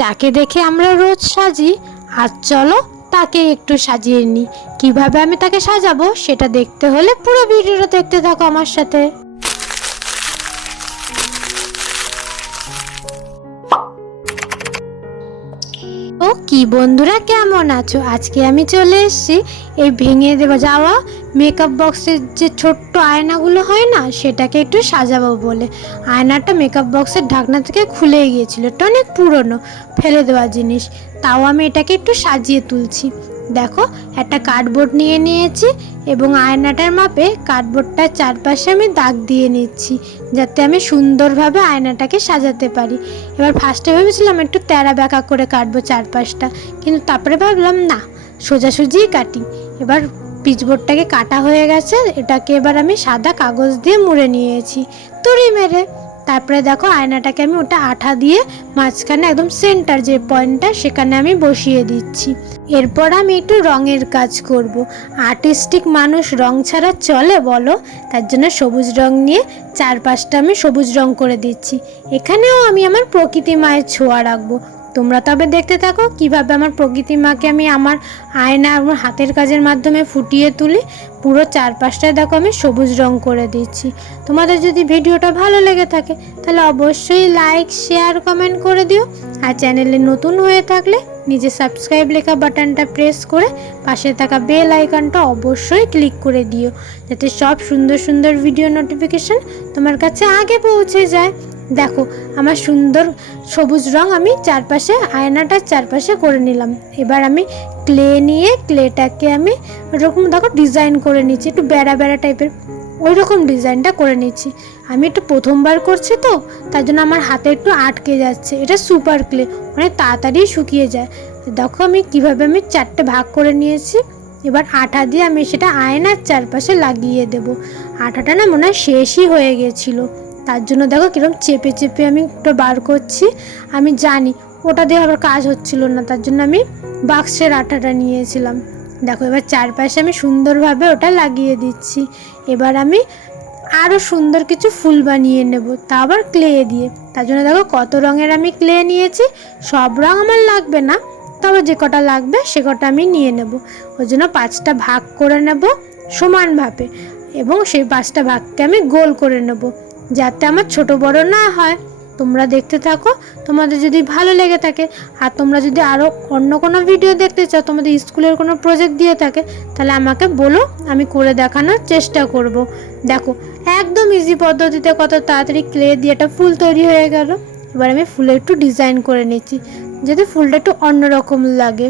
যাকে দেখে আমরা রোজ সাজি, আজ চলো তাকে একটু সাজিয়ে নিই। কিভাবে আমি তাকে সাজাবো সেটা দেখতে হলে পুরো ভিডিওটা দেখতে থাকো আমার সাথে। ও কি বন্ধুরা, কেমন আছো? আজকে আমি চলে এসেছি এই ভেঙে দেওয়া যাওয়া মেকআপ বক্সের যে ছোট্ট আয়নাগুলো হয় না, সেটাকে একটু সাজাবো বলে। আয়নাটা মেকআপ বক্সের ঢাকনা থেকে খুলে গিয়েছিল, এটা অনেক পুরনো, ফেলে দেওয়া জিনিস। তাও আমি এটাকে একটু সাজিয়ে তুলছি। দেখো, একটা কার্ডবোর্ড নিয়ে নিয়েছি এবং আয়নাটার মাপে কার্ডবোর্ডটার চারপাশে আমি দাগ দিয়ে নিচ্ছি, যাতে আমি সুন্দরভাবে আয়নাটাকে সাজাতে পারি। এবার ফার্স্টে ভেবেছিলাম একটু তেড়া বেঁকা করে কাটবো চারপাশটা, কিন্তু তারপরে ভাবলাম না, সোজাসুজিই কাটি। এবার পিচবোর্ডটাকে কাটা হয়ে গেছে, এটাকে এবার আমি সাদা কাগজ দিয়ে মুড়ে নিয়েছি তুড়ি মেরে। তারপরে দেখো, আয়নাটাকে আমি ওটা আঠা দিয়ে মাঝখানে একদম সেন্টার যে পয়েন্টটা, সেখানে আমি বসিয়ে দিচ্ছি। এরপর আমি একটু রঙের কাজ করব। আর্টিস্টিক মানুষ রং ছাড়া চলে বলো? তার জন্য সবুজ রং নিয়ে চারপাশটা আমি সবুজ রং করে দিচ্ছি। এখানেও আমি আমার প্রকৃতি মায়ের ছোঁয়া রাখবো। তোমরা তবে দেখতে থাকো কিভাবে আমার প্রকৃতি মাকে আমি আমার আয়না আমার হাতের কাজের মাধ্যমে ফুটিয়ে তুলি। পুরো চারপাশটায় দেখো আমি সবুজ রং করে দিচ্ছি। তোমাদের যদি ভিডিওটা ভালো লেগে থাকে তাহলে অবশ্যই লাইক, শেয়ার, কমেন্ট করে দিও। আর চ্যানেলে নতুন হয়ে থাকলে নিজে সাবস্ক্রাইব লেখা বাটনটা প্রেস করে পাশে থাকা বেল আইকনটা অবশ্যই ক্লিক করে দিও, যাতে সব সুন্দর সুন্দর ভিডিও নোটিফিকেশন তোমার কাছে আগে পৌঁছে যায়। দেখো, আমার সুন্দর সবুজ রং আমি চারপাশে আয়নাটার চারপাশে করে নিলাম। এবার আমি ক্লে নিয়ে ক্লেটাকে আমি ওরকম দেখো ডিজাইন করে নিচ্ছি, একটু বেড়া বেড়া টাইপের ওই রকম ডিজাইনটা করে নিচ্ছি। আমি একটু প্রথমবার করছি তো, তার জন্য আমার হাতে একটু আটকে যাচ্ছে। এটা সুপার ক্লে, অনেক তাড়াতাড়ি শুকিয়ে যায়। দেখো আমি কিভাবে আমি চারটে ভাগ করে নিয়েছি। এবার আঠা দিয়ে আমি সেটা আয়নার চারপাশে লাগিয়ে দেব। আঠাটা না মনে হয় শেষই হয়ে গেছিলো, তার জন্য দেখো কিরকম চেপে চেপে আমি ওটা বার করছি। আমি জানি ওটা দিয়ে আবার কাজ হচ্ছিল না, তার জন্য আমি বাক্সের আঠাটা নিয়েছিলাম। দেখো, এবার চারপাশে আমি সুন্দরভাবে ওটা লাগিয়ে দিচ্ছি। এবার আমি আরও সুন্দর কিছু ফুল বানিয়ে নেব, তা আবার ক্লে দিয়ে। তার জন্য দেখো কত রঙের আমি ক্লে নিয়েছি। সব রঙ আমার লাগবে না, তবে যে কটা লাগবে সে কটা আমি নিয়ে নেব। ওই জন্য 5টা ভাগ করে নেব সমানভাবে, এবং সেই 5টা ভাগকে আমি গোল করে নেব, যাতে আমার ছোট বড় না হয়। তোমরা দেখতে থাকো, তোমাদের যদি ভালো লেগে থাকে। আর তোমরা যদি আরও অন্য কোনো ভিডিও দেখতে চাও, তোমাদের স্কুলের কোনো প্রজেক্ট দিয়ে থাকে, তাহলে আমাকে বলো, আমি করে দেখানোর চেষ্টা করব। দেখো, একদম ইজি পদ্ধতিতে কত তাড়াতাড়ি ক্লে দিয়ে একটা ফুল তৈরি হয়ে গেল। এবার আমি ফুলে একটু ডিজাইন করে নিচ্ছি, যাতে ফুলটা একটু অন্যরকম লাগে।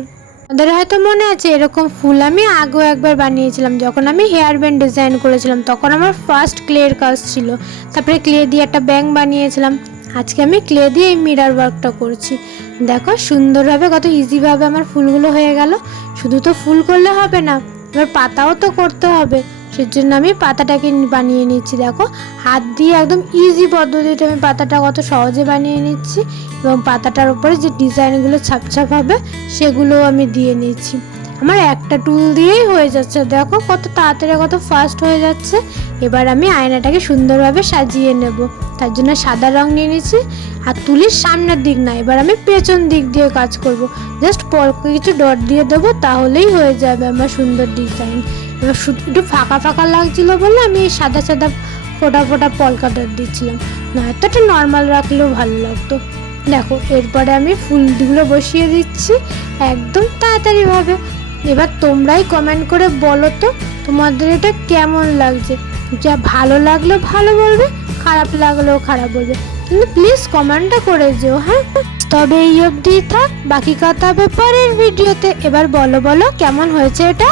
আমাদের হয়তো মনে আছে, এরকম ফুল আমি আগেও একবার বানিয়েছিলাম, যখন আমি হেয়ার ব্যান্ড ডিজাইন করেছিলাম। তখন আমার ফার্স্ট ক্লের কাজ ছিল। তারপরে ক্লে দিয়ে একটা ব্যাং বানিয়েছিলাম। আজকে আমি ক্লে দিয়ে এই মিরার ওয়ার্কটা করছি। দেখো সুন্দরভাবে কত ইজিভাবে আমার ফুলগুলো হয়ে গেল। শুধু তো ফুল করলে হবে না, এবার পাতাও তো করতে হবে। সেজন্য আমি পাতাটাকে বানিয়ে নিচ্ছি। দেখো, হাত দিয়ে একদম ইজি পদ্ধতিতে আমি পাতাটা কত সহজে বানিয়ে নিচ্ছি, এবং পাতাটার উপরে যে ডিজাইনগুলো ছাপ হবে সেগুলোও আমি দিয়ে নিচ্ছি। আমার একটা টুল দিয়েই হয়ে যাচ্ছে। দেখো কত তাড়াতাড়ি, কত ফাস্ট হয়ে যাচ্ছে। এবার আমি আয়নাটাকে সুন্দরভাবে সাজিয়ে নেব। তার জন্য সাদা রং নিয়ে নিচ্ছি। আর তুলির সামনের দিক না, এবার আমি পেছন দিক দিয়ে কাজ করব। জাস্ট কিছু ডট দিয়ে দেবো, তাহলেই হয়ে যাবে আমার সুন্দর ডিজাইন। এবার একটু ফাঁকা ফাঁকা লাগছিলো বলে আমি এই সাদা সাদা ফোটা ফোটা পলকা ডট দিচ্ছিলাম, নয়তো এটা নর্মাল রাখলেও ভালো লাগতো। দেখো, এরপরে আমি ফুলগুলো বসিয়ে দিচ্ছি একদম তাড়াতাড়িভাবে। এবার তোমরাই কমেন্ট করে বলো তো তোমাদের এটা কেমন লাগছে। যা ভালো লাগলেও ভালো বলবে, খারাপ লাগলেও খারাপ বলবে, কিন্তু প্লিজ কমেন্টটা করে যেও। হ্যাঁ, তবে এই অবধি থাক, বাকি কথা হবে পরের ভিডিওতে। এবার বলো কেমন হয়েছে এটা।